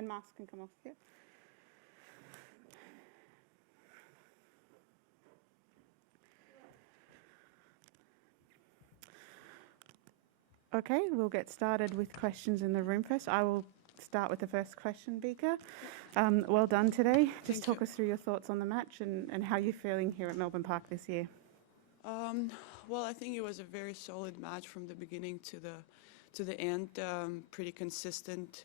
And masks can come off, yeah. Okay, we'll get started with questions in the room first. I will start with the first question, Vika. Well done today. Just talk us through your thoughts on the match and how you're feeling here at Melbourne Park this year. Well, I think it was a very solid match from the beginning to the end, pretty consistent.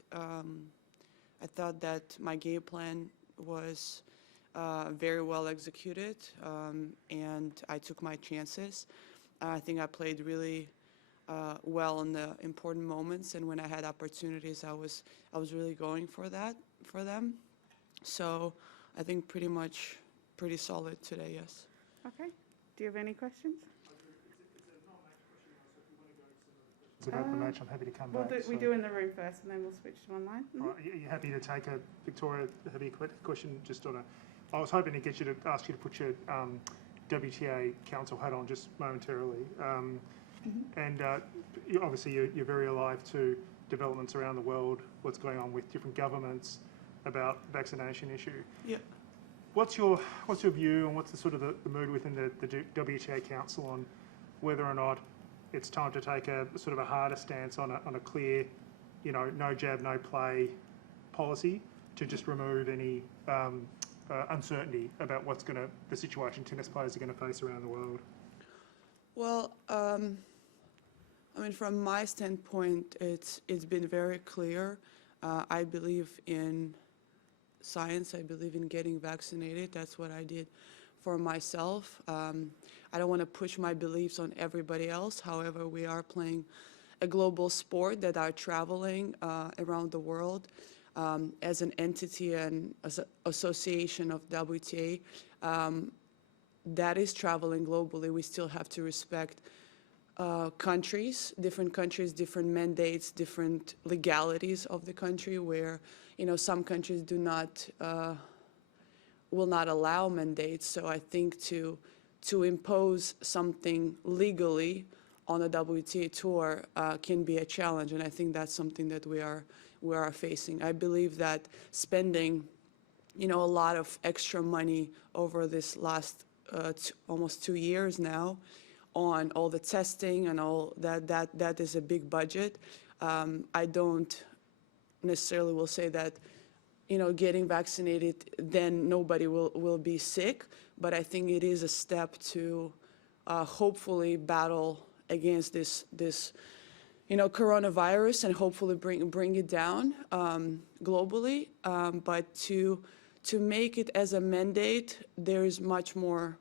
I thought that my game plan was very well executed, and I took my chances. I think I played really well in the important moments, and when I had opportunities, I was really going for them. So I think pretty solid today, yes. Okay. Do you have any questions? It's about the match. I'm happy to come back. We do in the room first, and then we'll switch to online. Right, are you happy to take a Victoria heavy question just on a? I was hoping to get you to ask you to put your WTA council hat on just momentarily. And obviously you're very alive to developments around the world, what's going on with different governments about vaccination issue. Yeah. What's your view and what's the sort of the mood within the WTA council on whether or not it's time to take a sort of a harder stance on a clear, no jab, no play policy to just remove any uncertainty about the situation tennis players are going to face around the world? Well, I mean, from my standpoint, it's been very clear. I believe in science. I believe in getting vaccinated. That's what I did for myself. I don't want to push my beliefs on everybody else. However, we are playing a global sport that are traveling around the world. As an entity and as an association of WTA, that is traveling globally. We still have to respect different countries, different mandates, different legalities of the country where, some countries will not allow mandates. So I think to impose something legally on a WTA tour can be a challenge, and I think that's something that we are facing. I believe that spending, a lot of extra money over this last almost 2 years now on all the testing and all that is a big budget. I don't necessarily will say that, getting vaccinated, then nobody will be sick, but I think it is a step to hopefully battle against this coronavirus and hopefully bring it down globally. But to make it as a mandate, there's much more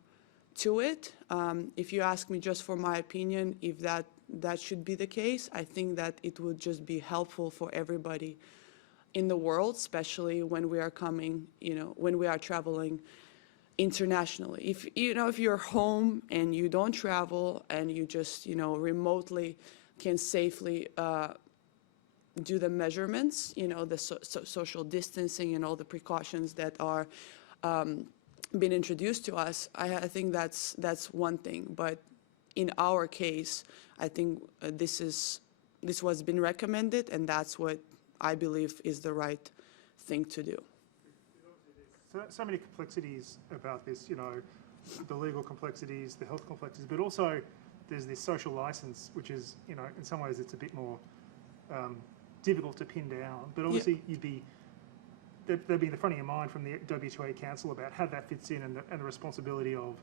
to it. If you ask me just for my opinion, if that should be the case, I think that it would just be helpful for everybody in the world, especially when we are when we are traveling internationally. If you're home and you don't travel and you just, remotely can safely do the measurements, the social distancing and all the precautions that are been introduced to us, I think that's one thing. But in our case, I think this was been recommended, and that's what I believe is the right thing to do. So many complexities about this, the legal complexities, the health complexities, but also there's this social license, which is, in some ways it's a bit more difficult to pin down. But obviously there'd be in the front of your mind from the WTA Council about how that fits in and the responsibility of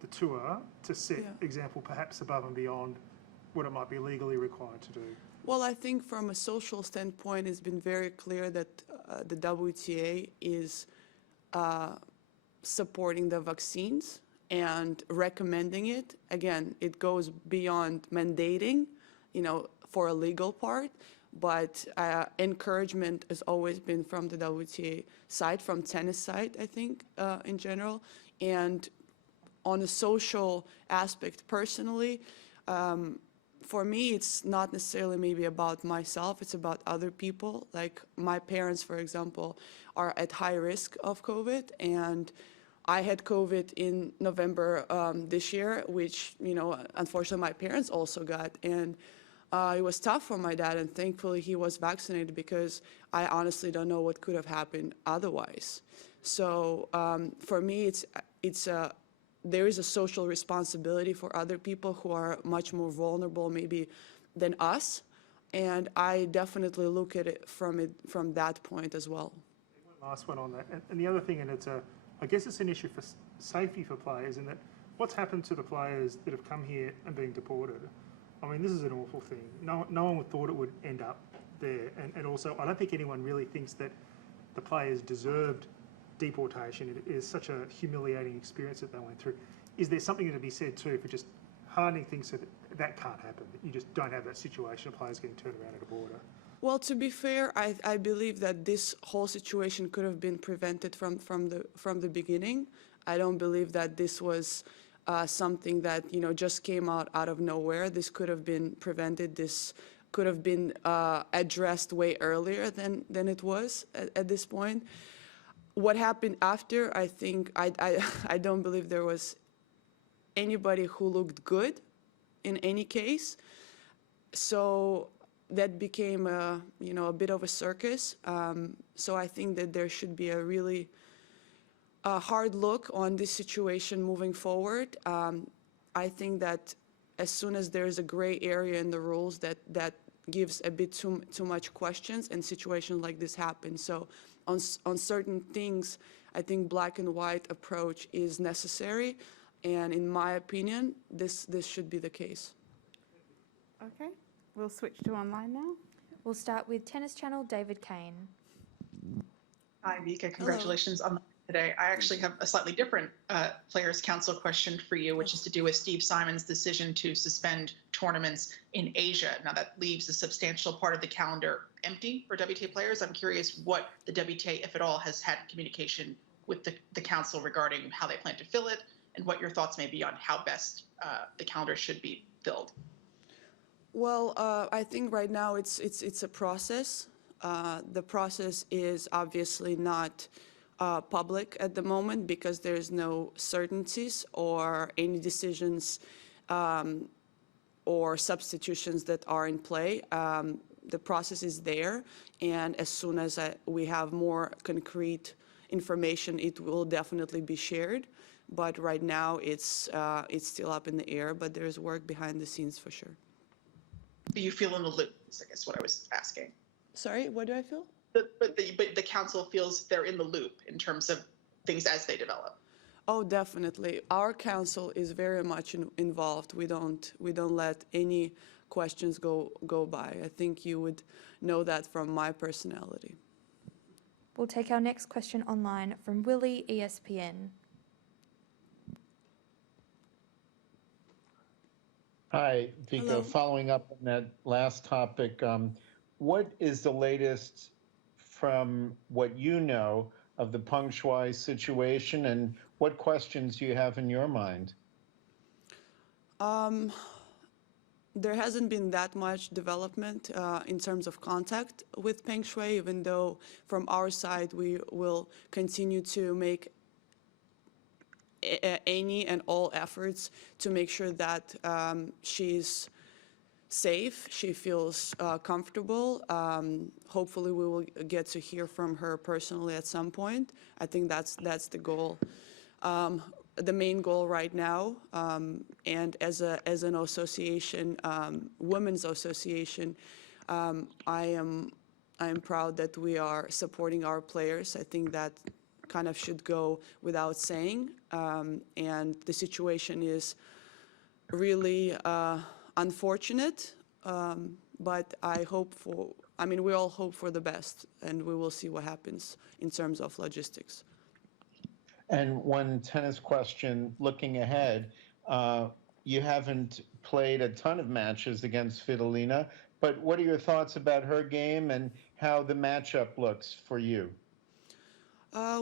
the tour to set example perhaps above and beyond what it might be legally required to do. Well, I think from a social standpoint, it's been very clear that the WTA is supporting the vaccines and recommending it. Again, it goes beyond mandating, for a legal part, but encouragement has always been from the WTA side, from tennis side, I think, in general. And on a social aspect, personally, for me, it's not necessarily maybe about myself, it's about other people. Like my parents, for example, are at high risk of COVID, and I had COVID in November this year, which, unfortunately my parents also got. And It was tough for my dad, and thankfully he was vaccinated because I honestly don't know what could have happened otherwise. So for me, there is a social responsibility for other people who are much more vulnerable maybe than us, and I definitely look at it from that point as well. One last one on that. And the other thing, and I guess it's an issue for safety for players, in that what's happened to the players that have come here and been deported? I mean, this is an awful thing. No one would thought it would end up there. And also, I don't think anyone really thinks that the players deserved deportation. It is such a humiliating experience that they went through. Is there something to be said too for just hardening things so that that can't happen, that you just don't have that situation of players getting turned around at a border? Well, to be fair, I believe that this whole situation could have been prevented from the beginning. I don't believe that this was something that just came out of nowhere. This could have been prevented. This could have been addressed way earlier than it was at this point. What happened after, I think, I don't believe there was anybody who looked good in any case. So that became a bit of a circus. So I think that there should be a really hard look on this situation moving forward. I think that as soon as there is a gray area in the rules, that gives a bit too much questions, and situations like this happen. So on certain things, I think black and white approach is necessary, and in my opinion, this should be the case. Okay, we'll switch to online now. We'll start with Tennis Channel, David Kane. Hi, Vika. Congratulations on today. I actually have a slightly different Players' Council question for you, which is to do with Steve Simon's decision to suspend tournaments in Asia. Now, that leaves a substantial part of the calendar empty for WTA players. I'm curious what the WTA, if at all, has had communication with the Council regarding how they plan to fill it, and what your thoughts may be on how best the calendar should be filled. Well, I think right now it's a process. The process is obviously not public at the moment because there's no certainties or any decisions or substitutions that are in play. The process is there, and as soon as we have more concrete information, it will definitely be shared. But right now, it's still up in the air, but there's work behind the scenes for sure. Do you feel in the loop, is I guess what I was asking. Sorry, what do I feel? But the Council feels they're in the loop in terms of things as they develop. Oh, definitely. Our council is very much involved. We don't let any questions go by. I think you would know that from my personality. We'll take our next question online from Willie, ESPN. Hi, Vika. Hello. Following up on that last topic, what is the latest from what you know of the Peng Shuai situation, and what questions do you have in your mind? There hasn't been that much development in terms of contact with Peng Shuai, even though from our side we will continue to make any and all efforts to make sure that she's safe, she feels comfortable. Hopefully we will get to hear from her personally at some point. I think that's the goal. The main goal right now, and as an association, women's association, I am proud that we are supporting our players. I think that kind of should go without saying, and the situation is really unfortunate, but we all hope for the best, and we will see what happens in terms of logistics. And one tennis question, looking ahead, you haven't played a ton of matches against Svitolina, but what are your thoughts about her game and how the matchup looks for you?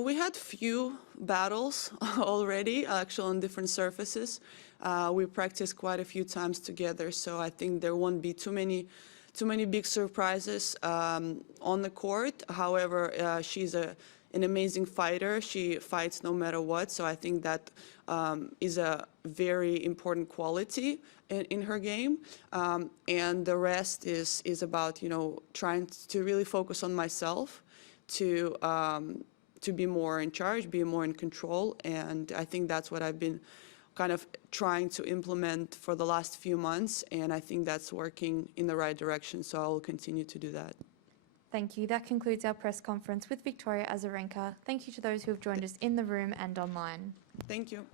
We had few battles already, actually on different surfaces. We practiced quite a few times together, so I think there won't be too many big surprises on the court. However, she's an amazing fighter. She fights no matter what. So I think that is a very important quality in her game. And the rest is about, trying to really focus on myself, to be more in charge, be more in control. And I think that's what I've been kind of trying to implement for the last few months. And I think that's working in the right direction. So I will continue to do that. Thank you. That concludes our press conference with Victoria Azarenka. Thank you to those who have joined us in the room and online. Thank you.